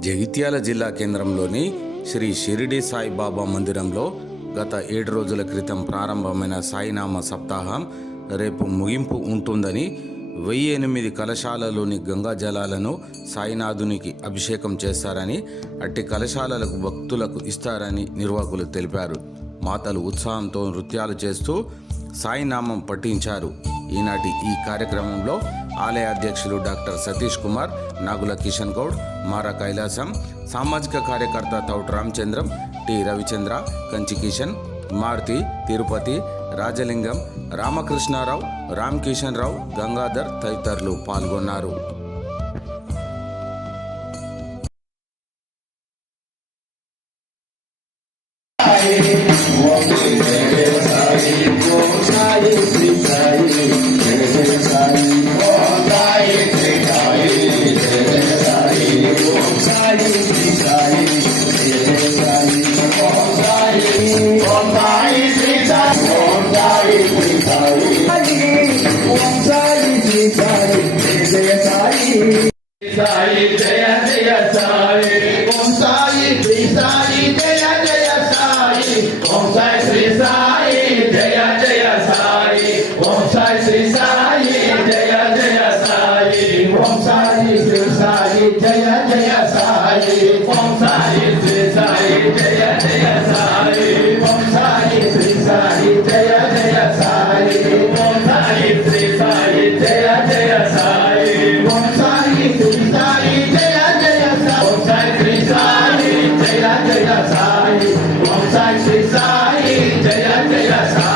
జగిత్యాల జిల్లా కేంద్రంలోని శ్రీ షిరిడి సాయిబాబా మందిరంలో గత ఏడు రోజుల క్రితం ప్రారంభమైన సాయినామ సప్తాహం రేపు ముగింపు ఉంటుందని వెయ్యి ఎనిమిది కలశాలలోని గంగా జలాలను సాయినాథునికి అభిషేకం చేస్తారని అట్టి కళశాలలకు భక్తులకు ఇస్తారని నిర్వాహకులు తెలిపారు. మాతలు ఉత్సాహంతో నృత్యాలు చేస్తూ సాయినామం పఠించారు. ఈనాటి ఈ కార్యక్రమంలో ఆలయ అధ్యక్షులు డాక్టర్ సతీష్ కుమార్ నాగుల కిషన్ గౌడ్ మారా కైలాసం సామాజిక కార్యకర్త తౌట్ రామచంద్రం టి రవిచంద్ర కంచి కిషన్ మారుతి తిరుపతి రాజలింగం రామకృష్ణారావు రామ్ కిషన్ రావు గంగాధర్ తదితరులు పాల్గొన్నారు. సాయి జయ జయ సాయి. ఓం సాయి జయ సాయి జయ ya.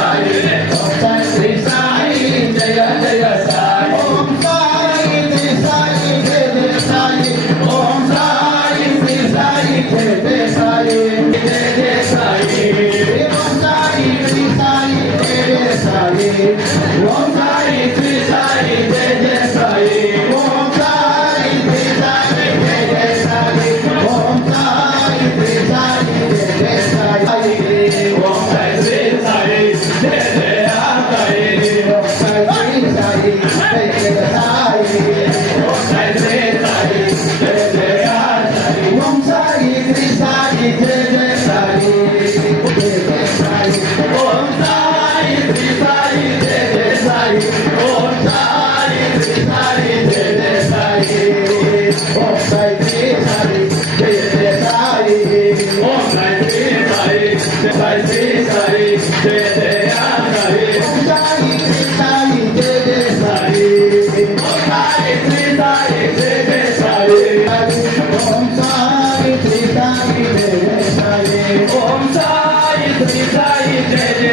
Feliz aí, gente.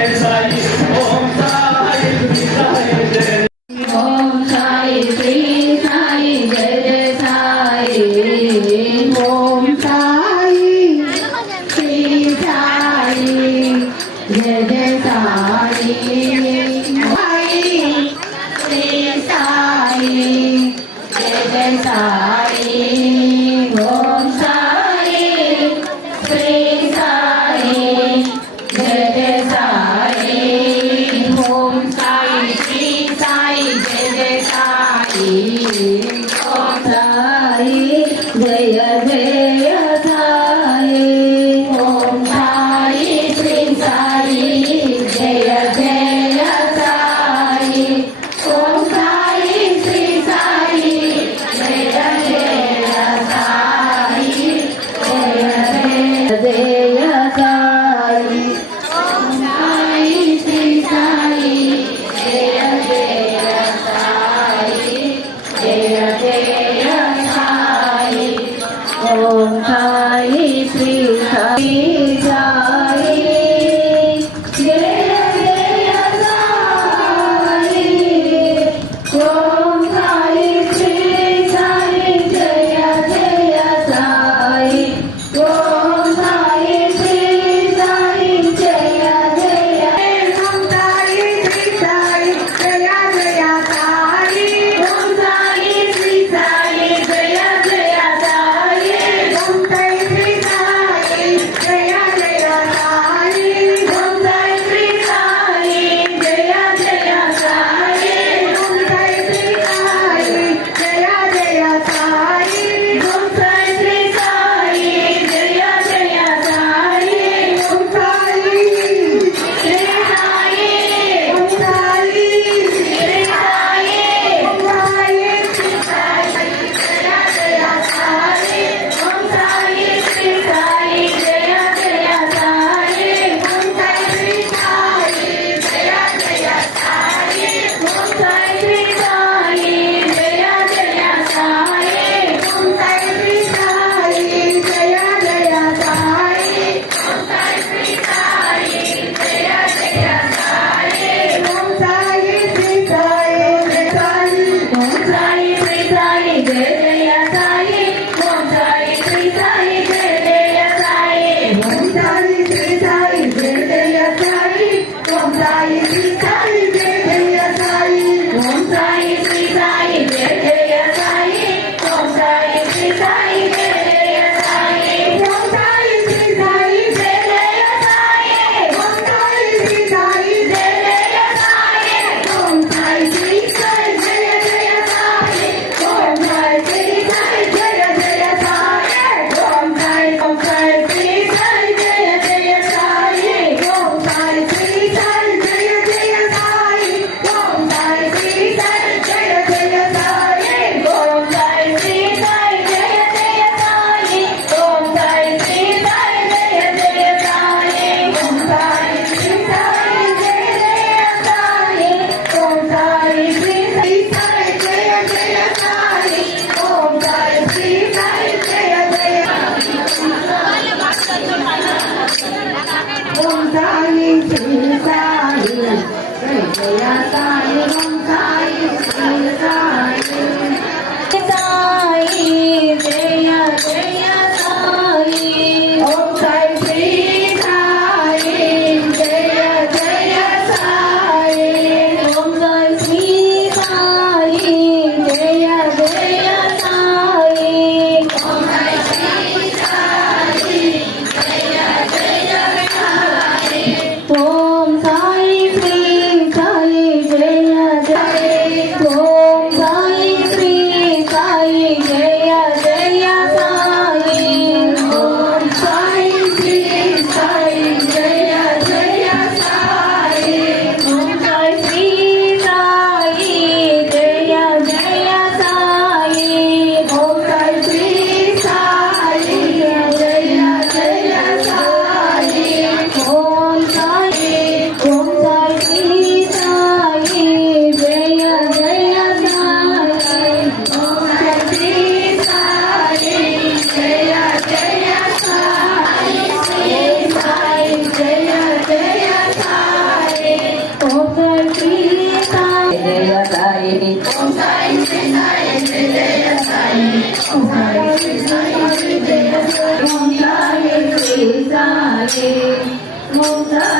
Sai జయ జయ. Hallelujah. sa hiền, thầy thầy sa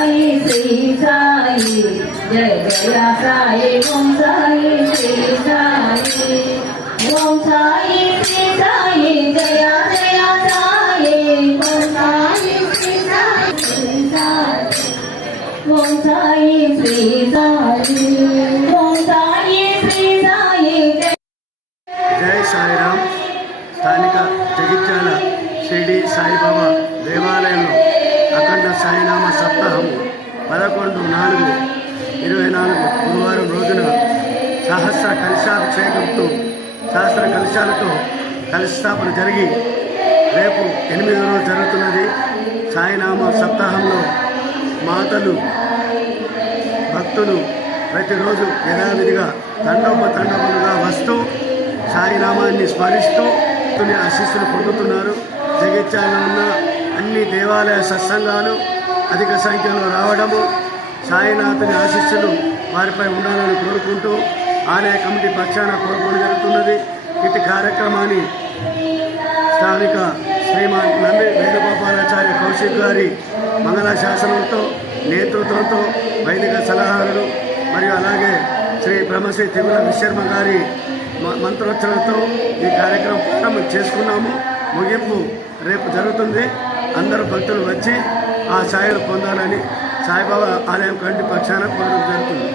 Sai Shri Sai జయ జయ సాయి ఓం సాయి శ్రీ సాయి ఓం సాయి శ్రీ సాయి జయ జయ సాయి ఓం సాయి శ్రీ సాయి శ్రీ సాయి ఓం సాయి శ్రీ సాయి సహస్ర కలశాభిషేకంతో శాస్త్ర కలశాలతో కలశస్థాపన జరిగి రేపు ఎనిమిది రోజు జరుగుతున్నది. సాయినామ సప్తాహంలో మాతలు భక్తులు ప్రతిరోజు యథావిధిగా తండోపతండములుగా వస్తూ సాయినామాన్ని స్మరిస్తూ భక్తుని ఆశీస్సులు పొందుతున్నారు. జగిత్యాలలో ఉన్న అన్ని దేవాలయ సత్సంగాలు అధిక సంఖ్యలో రావడము సాయినాథుని ఆశీస్సులు వారిపై ఉండాలని కోరుకుంటూ ఆలయ కమిటీ పక్షాన కోరుకోవడం జరుగుతున్నది. ఇటు కార్యక్రమాన్ని స్థానిక శ్రీమాన్ నంది వేణుగోపాలాచార్య కౌశిక్ గారి మంగళాశాసనంతో నేతృత్వంతో వైదిక సలహాలు మరియు అలాగే శ్రీ బ్రహ్మశ్రీ తిరుమల విశ్వర్మ గారి మ- మంత్రోచ్చరణతో ఈ కార్యక్రమం ప్రారంభం చేసుకున్నాము. ముగింపు రేపు జరుగుతుంది. అందరూ భక్తులు వచ్చి ఆ సాయిలు పొందాలని సాయిబాబా ఆలయం కంటి పక్షాన కోరడం జరుగుతుంది.